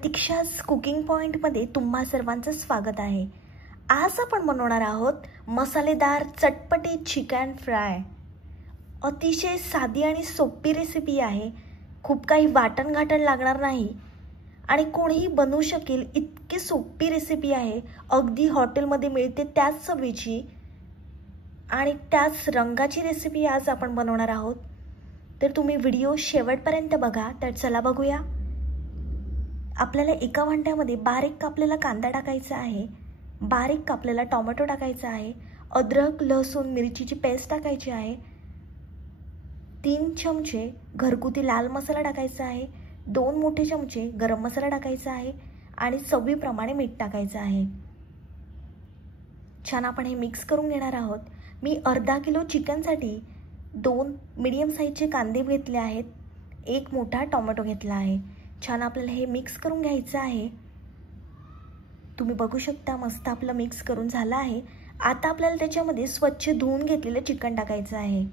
प्रतीक्षा's cooking पॉइंटमध्ये तुम्हा सर्वांचं स्वागत आहे। आज आपण बनवणार आहोत मसालेदार चटपटीत चिकन फ्राय। अतिशय साधी आणि सोपी रेसिपी आहे। खूप काही वाटण घाटण लागणार नाही आणि कोणीही बनवू शकेल इतकी सोपी रेसिपी आहे। अगदी हॉटेलमध्ये मिळते त्याच चवीची आणि त्याच रंगाची रेसिपी आज आपण बनवणार आहोत। तर तुम्ही व्हिडिओ शेवटपर्यंत बघा। तर चला बघूया। आपल्याला एका भांड्यामध्ये बारीक कापलेला कांदा टाकायचा आहे, बारीक कापलेला टोमॅटो टाकायचा आहे, अद्रक लसूण मिरचीची पेस्ट टाकायची आहे, 3 चमचे घरगुती लाल मसाला टाकायचा आहे, 2 मोठे चमचे गरम मसाला टाकायचा आहे आणि चवीप्रमाणे मीठ टाकायचं आहे। छान आपण हे मिक्स करून घेणार आहोत। मी अर्धा किलो चिकनसाठी 2 मीडियम साईजचे कांदे घेतले आहेत, 1 मोठा टोमॅटो घेतला आहे। छान आपल्याला हे मिक्स करून घ्यायचं आहे। तुम्ही बघू शकता मस्त आपलं मिक्स करून झालं आहे। आता आपल्याला त्याच्यामध्ये स्वच्छ धुवून घेतलेलं चिकन टाकायचं आहे।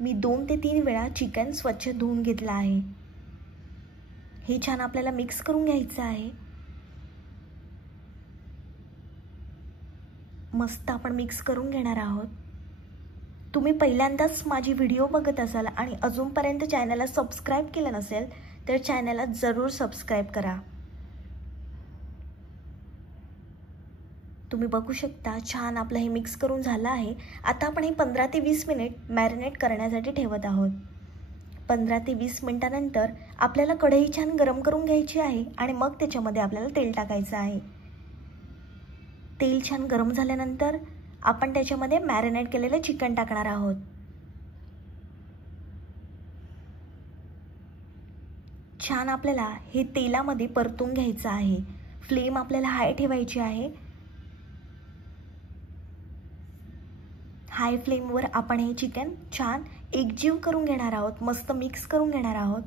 मी 2 ते 3 वेळा चिकन स्वच्छ धुवून घेतलं आहे। हे छान आपल्याला मिक्स करून घ्यायचं आहे। मस्त आपण मिक्स करून घेणार आहोत। तुम्ही पहिल्यांदाच माझी व्हिडिओ बघत असाल आणि अजूनपर्यंत चॅनलला सबस्क्राइब केलं नसेल तर चॅनलला जरूर सबस्क्राइब करा। तुम्ही बघू शकता छान आपलं हे मिक्स करून झालं आहे। आता आपण हे 15 ते 20 मिनिट मॅरिनेट करण्यासाठी ठेवत आहोत। 15 ते 20 मिनिटांनंतर आपल्याला कढई छान गरम करून घ्यायची आहे आणि मग त्याच्यामध्ये आपल्याला तेल टाकायचं आहे। तेल छान गरम झाल्यानंतर आपण त्याच्यामध्ये मॅरिनेट केलेलं चिकन टाकणार आहोत। छान आपल्याला हे तेलामध्ये परतून घ्यायचं आहे। फ्लेम आपल्याला हाय ठेवायची आहे। हाय फ्लेमवर आपण हे चिकन छान एकजीव करून घेणार आहोत, मस्त मिक्स करून घेणार आहोत।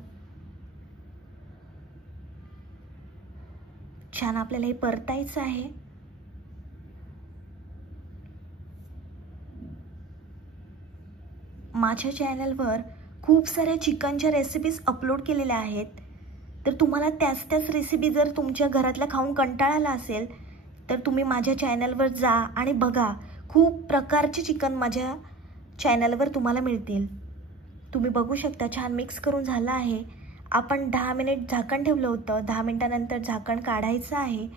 छान आपल्याला हे परतायचं आहे। माझ्या चॅनलवर खूप साऱ्या चिकनच्या रेसिपीज अपलोड केलेल्या आहेत। तर तुम्हाला त्याच रेसिपी जर तुमच्या घरातल्या खाऊन कंटाळा आला असेल तर तुम्ही माझ्या चॅनलवर जा आणि बघा। खूप प्रकारचे चिकन माझ्या चॅनलवर तुम्हाला मिळतील। तुम्ही बघू शकता छान मिक्स करून झालं आहे। आपण 10 मिनिट झाकण ठेवलं होतं। 10 मिनिटांनंतर झाकण काढायचं आहे।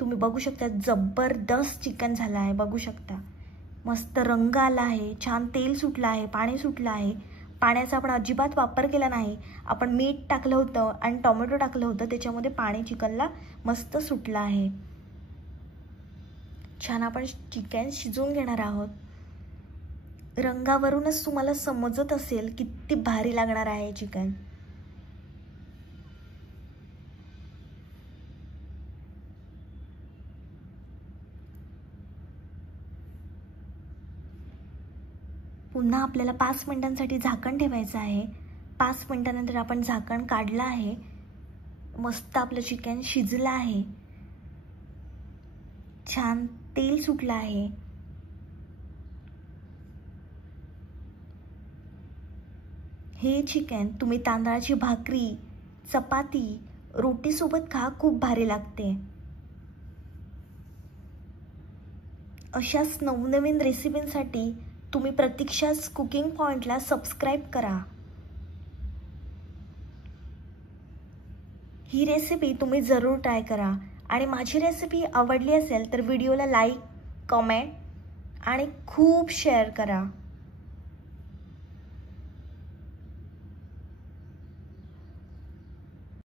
तुम्ही बघू शकता जबरदस्त चिकन झालं आहे। बघू शकता मस्त रंग आला आहे, छान तेल सुटलं आहे, पाणी सुटलं आहे। पाण्याचा आपण अजिबात वापर केला नाही। आपण मीठ टाकलं होतं आणि टोमॅटो टाकलं होतं, त्याच्यामध्ये पाणी चिकनला मस्त सुटलं आहे। छान आपण चिकन शिजवून घेणार आहोत। रंगावरूनच तुम्हाला समजत असेल किती भारी लागणार आहे चिकन। पुन्हा आपल्याला 5 मिनिटांसाठी झाकण ठेवायचं आहे। 5 मिनिटांनंतर आपण झाकण काढलं आहे। मस्त आपलं चिकन शिजलं आहे। छान तेल सुटलं आहे। हे चिकन तुम्ही तांदळाची भाकरी, चपाती, रोटी सोबत खा, खूप भारी लागते। अशाच नवनवीन रेसिपींसाठी तुम्ही प्रतीक्षा's कुकिंग पॉइंटला सबस्क्राइब करा। ही रेसिपी तुम्ही जरूर ट्राय करा आणि माझी रेसिपी आवडली असेल तर व्हिडिओला लाईक, कमेंट आणि खूप शेअर करा।